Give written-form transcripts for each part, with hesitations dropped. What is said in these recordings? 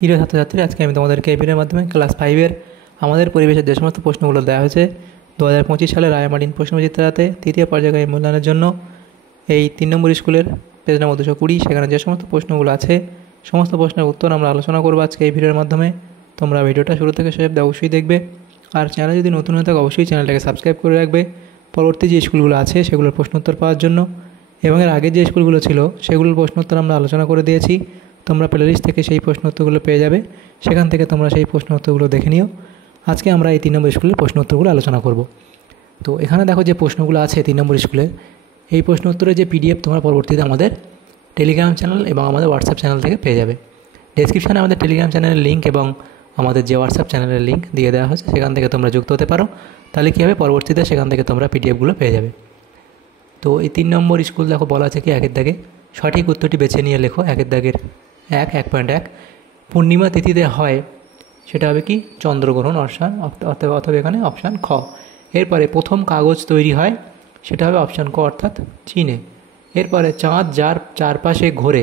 প্রিয় ছাত্রছাত্রী, আজকে আমি তোমাদেরকে এই ভিডিওর মাধ্যমে ক্লাস 5-এর আমাদের পরিবেশের যে সমস্ত প্রশ্নগুলো দেওয়া হয়েছে 2025 সালের রায়মার্টিন প্রশ্নবিচিত্রাতে তৃতীয় পর্যায়ে মূল্যায়নের জন্য এই 3 নম্বর স্কুলের পেজ নম্বর 220 সেখানে যে সমস্ত প্রশ্নগুলো আছে সমস্ত প্রশ্নের উত্তর আমরা আলোচনা করবো আজকে এই ভিডিওর মাধ্যমে। তোমরা ভিডিওটা শুরু থেকে শেষ অবধি অবশ্যই দেখবে, আর চ্যানেলে যদি নতুন হয়ে থাকে অবশ্যই চ্যানেলটাকে সাবস্ক্রাইব করে রাখবে পরবর্তী যে স্কুলগুলো আছে সেগুলোর প্রশ্ন উত্তর পাওয়ার জন্য। এবং এর আগে যে স্কুলগুলো ছিল সেগুলোর প্রশ্ন উত্তর আমরা আলোচনা করে দিয়েছি, তোমরা প্লেলিস্ট থেকে সেই প্রশ্ন উত্তরগুলো পেয়ে যাবে, সেখান থেকে তোমরা সেই প্রশ্ন উত্তরগুলো দেখে নিও। আজকে আমরা এই 3 নম্বর স্কুলের প্রশ্ন উত্তরগুলো আলোচনা করব। তো এখানে দেখো যে প্রশ্নগুলো আছে 3 নম্বর স্কুলের, এই প্রশ্ন উত্তরের যে পিডিএফ তোমরা পরবর্তীতে আমাদের টেলিগ্রাম চ্যানেল এবং আমাদের হোয়াটসঅ্যাপ চ্যানেল থেকে পেয়ে যাবে। ডেসক্রিপশানে আমাদের টেলিগ্রাম চ্যানেলের লিঙ্ক এবং আমাদের যে হোয়াটসঅ্যাপ চ্যানেলের লিঙ্ক দিয়ে দেওয়া হয়েছে, সেখান থেকে তোমরা যুক্ত হতে পারো। তাহলে কী হবে, পরবর্তীতে সেখান থেকে তোমরা পিডিএফগুলো পেয়ে যাবে। তো এই 3 নম্বর স্কুল দেখো বলা আছে কি, একের দাগে সঠিক উত্তরটি বেছে নিয়ে লেখো। একের দাগের 1.1 পূর্ণিমা তিথিতে হয়, সেটা হবে কি চন্দ্রগ্রহণ অথবা এখানে অপশান খ। এরপরে প্রথম কাগজ তৈরি হয়, সেটা হবে অপশান ক অর্থাৎ চীনে। এরপরে চাঁদ যার চারপাশে ঘোরে,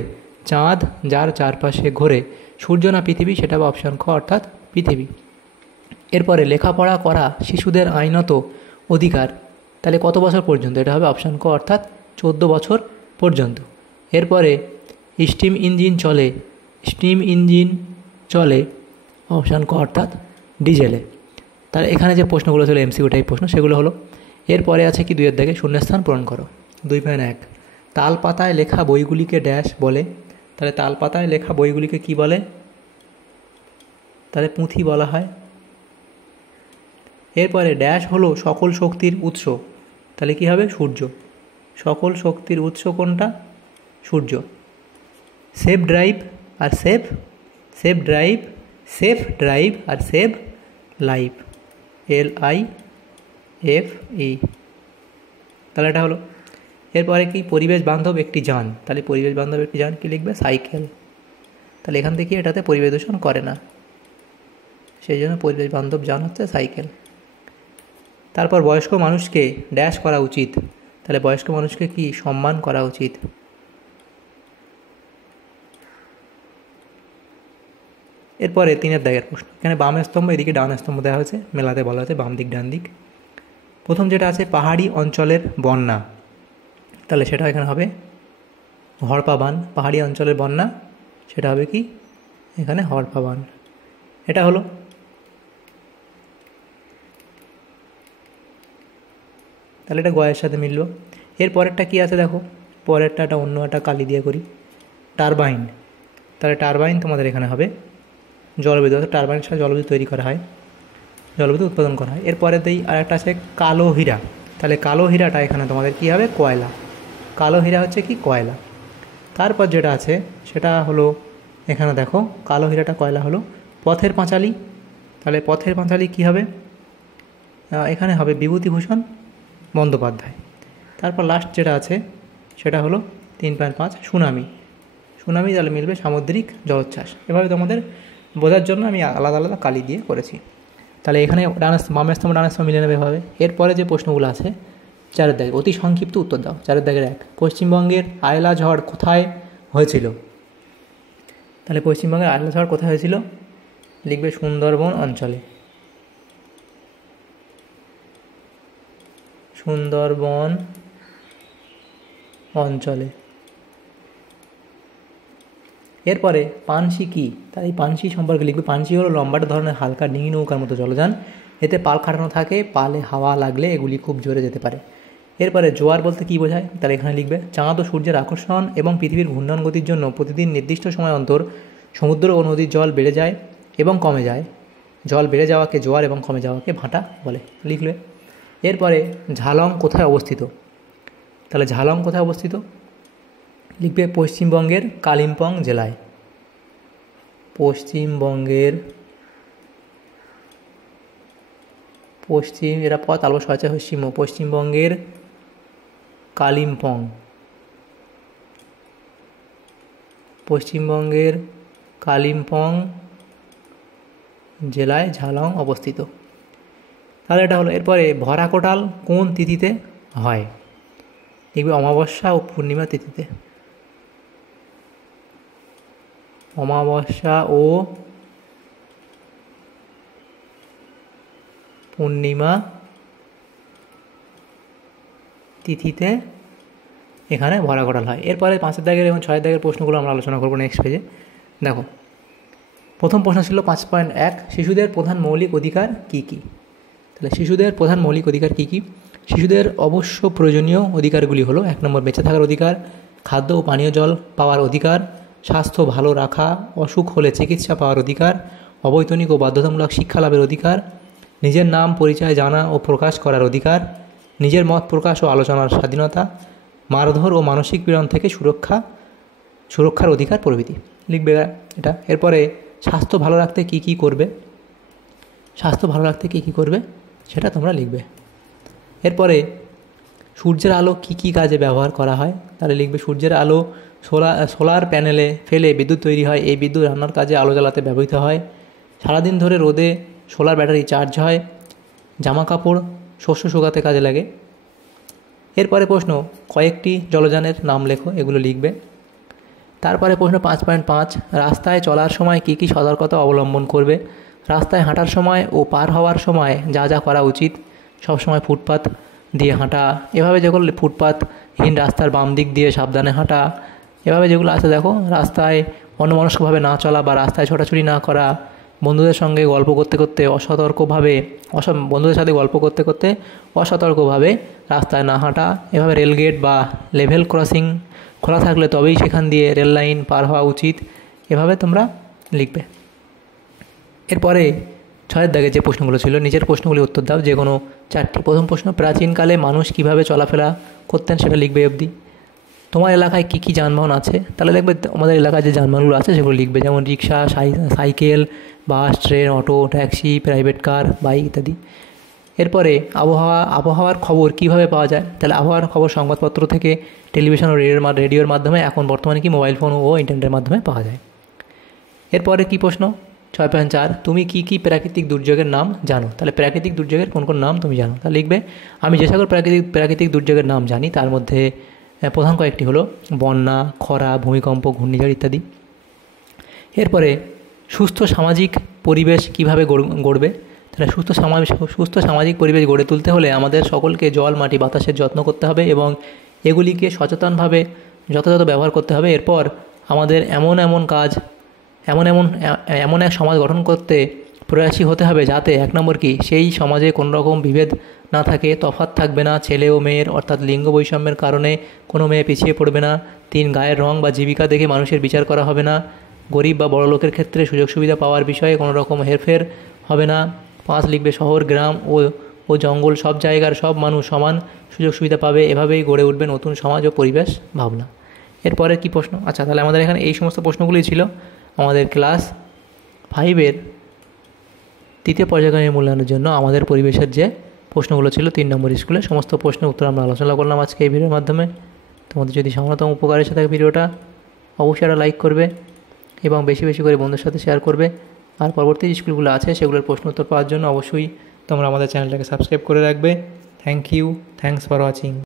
চাঁদ যার চারপাশে ঘোরে সূর্য না পৃথিবী, সেটা হবে অপশান খ অর্থাৎ পৃথিবী। এরপরে লেখাপড়া করা শিশুদের আইনত অধিকার, তাহলে কত বছর পর্যন্ত, এটা হবে অপশান ক অর্থাৎ 14 বছর পর্যন্ত। এরপরে স্টিম ইঞ্জিন চলে অপশান ক অর্থাৎ ডিজেলে। তাহলে এখানে যে প্রশ্নগুলো ছিল এমসিকিউ টাইপ প্রশ্ন, সেগুলো হলো। এরপরে আছে কি 2-এর দাগে শূন্যস্থান পূরণ করো। 2.1 তাল পাতায় লেখা বইগুলিকে ড্যাশ বলে, তাহলে তাল পাতায় লেখা বইগুলিকে কি বলে, তাহলে পুঁথি বলা হয়। এরপরে ড্যাশ হলো সকল শক্তির উৎস, তাহলে কি হবে সূর্য। সকল শক্তির উৎস কোনটা, সূর্য। সেফ ড্রাইভ আর সেভ লাইফ, LIFE, তাহলে এটা হলো। এরপরে কি পরিবেশ বান্ধব একটি যান, তাহলে পরিবেশ বান্ধব একটি যান কি লিখবে, সাইকেল। তাহলে এখান থেকে এটাতে পরিবেশ দূষণ করে না, সেই জন্য পরিবেশ বান্ধব যান হচ্ছে সাইকেল। তারপর বয়স্ক মানুষকে ড্যাশ করা উচিত, তাহলে বয়স্ক মানুষকে কি সম্মান করা উচিত। এরপরে 3-এর দাগের প্রশ্ন, এখানে বাম স্তম্ভ এদিকে ডান স্তম্ভ দেওয়া হয়েছে, মেলাতে বলা হয়েছে বাম দিক ডান দিক। প্রথম যেটা আছে পাহাড়ি অঞ্চলের বন্যা, তাহলে সেটা এখানে হবে হড়পা বান। পাহাড়ি অঞ্চলের বন্যা, সেটা হবে কি এখানে হড়পা বান, এটা হলো। তাহলে এটা গয়ের সাথে মিলল। এর পরেরটা কী আছে দেখো, পরেরটা একটা অন্য একটা কালি দিয়ে করি, টারবাইন। তাহলে টারবাইন তোমাদের এখানে হবে জলবিদ্যুৎ, টারবাইনের সাথে জলবিদ্যুৎ তৈরি করা হয়, জলবিদ্যুৎ উৎপাদন করা হয়। এরপরে আর একটা আছে কালো হীরা, তাহলে কালো হীরাটা এখানে তোমাদের কী হবে, কয়লা। কালো হীরা হচ্ছে কি কয়লা। তারপর যেটা আছে সেটা হলো এখানে দেখো, কালো হীরাটা কয়লা হলো পথের পাঁচালী, তাহলে পথের পাঁচালী কী হবে, এখানে হবে বিভূতিভূষণ বন্দ্যোপাধ্যায়। তারপর লাস্ট যেটা আছে সেটা হলো 3.5 সুনামি, তাহলে মিলবে সামুদ্রিক জলোচ্ছ্বাস। এভাবে তোমাদের বোঝার জন্য আমি আলাদা আলাদা কালি দিয়ে করেছি। তাহলে এখানে বাম স্তম্ভ ডান স্তম্ভ মিলে নেবে এভাবে। এরপরে যে প্রশ্নগুলো আছে 4-এর দাগে অতি সংক্ষিপ্ত উত্তর দাও। 4-এর দাগের 1 পশ্চিমবঙ্গের আয়লা ঝড় কোথায় হয়েছিল, তাহলে পশ্চিমবঙ্গের আয়লা ঝড় কোথায় হয়েছিল, লিখবে সুন্দরবন অঞ্চলে। এরপরে পানসি কি, তাই এই পানসি সম্পর্কে লিখবে। পানসি হলো লম্বাটা ধরনের হালকা ডিঙি নৌকার মতো জলযান, এতে পাল খাটানো থাকে, পালে হাওয়া লাগলে এগুলি খুব জোরে যেতে পারে। এরপরে জোয়ার বলতে কী বোঝায়, তাহলে এখানে লিখবে চাঁদ ও সূর্যের আকর্ষণ এবং পৃথিবীর ঘূর্ণন গতির জন্য প্রতিদিন নির্দিষ্ট সময় অন্তর সমুদ্র ও নদীর জল বেড়ে যায় এবং কমে যায়। জল বেড়ে যাওয়াকে জোয়ার এবং কমে যাওয়াকে ভাটা বলে, লিখলে। এরপরে ঝালং কোথায় অবস্থিত, তাহলে ঝালং কোথায় অবস্থিত, লিখবে পশ্চিমবঙ্গের কালিম্পং জেলায়। এরা পথ আলব সহায়তা পশ্চিম, পশ্চিমবঙ্গের কালিম্পং জেলায় ঝালং অবস্থিত, তাহলে এটা হলো। এরপরে ভরা কোটাল কোন তিথিতে হয়, লিখবে অমাবস্যা ও পূর্ণিমা তিথিতে। অমাবস্যা ও পূর্ণিমা তিথিতে এখানে ভরা ঘটাল হয়। এরপরে 5 দাগের এবং 6 দাগের প্রশ্নগুলো আমরা আলোচনা করবো নেক্সট পেজে। দেখো, প্রথম প্রশ্ন ছিল 5.1, শিশুদের প্রধান মৌলিক অধিকার কী কী। তাহলে শিশুদের প্রধান মৌলিক অধিকার কী কী? শিশুদের অবশ্য প্রয়োজনীয় অধিকারগুলি হলো: 1 নম্বর বেঁচে থাকার অধিকার, খাদ্য ও পানীয় জল পাওয়ার অধিকার, স্বাস্থ্য ভালো রাখা, অসুখ হলে চিকিৎসা পাওয়ার অধিকার, অবৈতনিক ও বাধ্যতামূলক শিক্ষা লাভের অধিকার, নিজের নাম পরিচয় জানা ও প্রকাশ করার অধিকার, নিজের মত প্রকাশ ও আলোচনার স্বাধীনতা, মারধর ও মানসিক পীড়ন থেকে সুরক্ষার অধিকার প্রভৃতি। লিখবে এটা। এরপরে স্বাস্থ্য ভালো রাখতে কী কী করবে, স্বাস্থ্য ভালো রাখতে কী কী করবে সেটা তোমরা লিখবে। এরপরে সূর্যের আলো কী কী কাজে ব্যবহার করা হয়, তাহলে লিখবে সূর্যের আলো সোলার প্যানেলে ফেলে বিদ্যুৎ তৈরি হয়, এই বিদ্যুৎ রান্নার কাজে আলো জ্বালাতে ব্যবহৃত হয়, সারাদিন ধরে রোদে সোলার ব্যাটারি চার্জ হয়, জামা কাপড় শস্য শুকাতে কাজে লাগে। এরপরে প্রশ্ন, কয়েকটি জলযানের নাম লেখো, এগুলো লিখবে। তারপরে প্রশ্ন 5.5, রাস্তায় চলার সময় কী কী সতর্কতা অবলম্বন করবে। রাস্তায় হাঁটার সময় ও পার হওয়ার সময় যা যা করা উচিত: সবসময় ফুটপাত দিয়ে হাঁটা, এভাবে যেগুলো ফুটপাতহীন রাস্তার বাম দিক দিয়ে সাবধানে হাঁটা, এভাবে যেগুলো আছে দেখো, রাস্তায় অন্যমনস্কভাবে না চলা বা রাস্তায় ছোটাছুটি না করা, বন্ধুদের সঙ্গে গল্প করতে করতে বন্ধুদের সাথে গল্প করতে করতে অসতর্কভাবে রাস্তায় না হাঁটা, এভাবে রেলগেট বা লেভেল ক্রসিং খোলা থাকলে তবেই সেখান দিয়ে রেল লাইন পার হওয়া উচিত, এভাবে তোমরা লিখবে। এরপরে 6 দাগে যে প্রশ্নগুলো ছিল, নিচের প্রশ্নগুলি উত্তর দাও, যে কোনো 4টি। প্রথম প্রশ্ন, প্রাচীনকালে মানুষ কিভাবে চলাফেরা করতেন সেটা লিখবে অবধি। তোমার এলাকায় কী কী যানবাহন আছে, তাহলে দেখবে আমাদের এলাকায় যে যানবাহনগুলো আছে সেগুলো লিখবে, যেমন rickshaw, cycle, bus, train, auto, taxi, private car, bike ইত্যাদি। এরপরে আবহাওয়ার খবর কিভাবে পাওয়া যায়, তাহলে আবহাওয়ার খবর সংবাদপত্র থেকে, টেলিভিশন ও রেডিওর মাধ্যমে, এখন বর্তমানে কি মোবাইল ফোন ও ইন্টারনেটের মাধ্যমে পাওয়া যায়। এরপরে কি প্রশ্ন 6.4, তুমি কি কি প্রাকৃতিক দুর্যোগের নাম জানো, তাহলে প্রাকৃতিক দুর্যোগের কোন কোন নাম তুমি জানো, তাহলে লিখবে। আমি যে সকল প্রাকৃতিক দুর্যোগের নাম জানি তার মধ্যে প্রধান কয়েকটি হলো বন্যা, খরা, ভূমিকম্প, ঘূর্ণিঝড় ইত্যাদি। এরপরে সুস্থ সামাজিক পরিবেশ কিভাবে গড়বে, তাহলে সুস্থ সামাজিক পরিবেশ গড়ে তুলতে হলে আমাদের সকলকে জল, মাটি, বাতাসের যত্ন করতে হবে এবং এগুলিকে সচেতনভাবে যথাযথ ব্যবহার করতে হবে। এরপর আমাদের এমন এক সমাজ গঠন করতে প্রয়াসী হতে হবে যাতে 1 নম্বর কি, সেই সমাজে কোনো রকম বিভেদ না থাকে, তফাৎ থাকবে না, ছেলে ও মেয়ের অর্থাৎ লিঙ্গ বৈষম্যের কারণে কোনো মেয়ে পিছিয়ে পড়বে না। 3, গায়ের রং বা জীবিকা দেখে মানুষের বিচার করা হবে না। গরিব বা বড় লোকের ক্ষেত্রে সুযোগ সুবিধা পাওয়ার বিষয়ে কোনো রকম হেরফের হবে না। 5, লিখবে শহর, গ্রাম ও জঙ্গল সব জায়গার সব মানুষ সমান সুযোগ সুবিধা পাবে, এভাবেই গড়ে উঠবে নতুন সমাজ ও পরিবেশ ভাবনা। এরপরে কি প্রশ্ন, আচ্ছা তাহলে আমাদের এখানে এই সমস্ত প্রশ্নগুলি ছিল আমাদের ক্লাস 5-এর 3য় পর্যায়ক্রমিক মূল্যায়নের জন্য আমাদের পরিবেশের যে প্রশ্নগুলো ছিল 3 নম্বর স্কুলে, সমস্ত প্রশ্নের উত্তর আমরা আলোচনা করলাম আজকে এই ভিডিওর মাধ্যমে। তোমাদের যদি সামান্যতম উপকার এসে থাকে ভিডিওটা, অবশ্যই একটা লাইক করবে এবং বেশি বেশি করে বন্ধুদের সাথে শেয়ার করবে। আর পরবর্তী স্কুলগুলো আছে সেগুলোর প্রশ্ন উত্তর পাওয়ার জন্য অবশ্যই তোমরা আমাদের চ্যানেলটাকে সাবস্ক্রাইব করে রাখবে। Thanks for watching.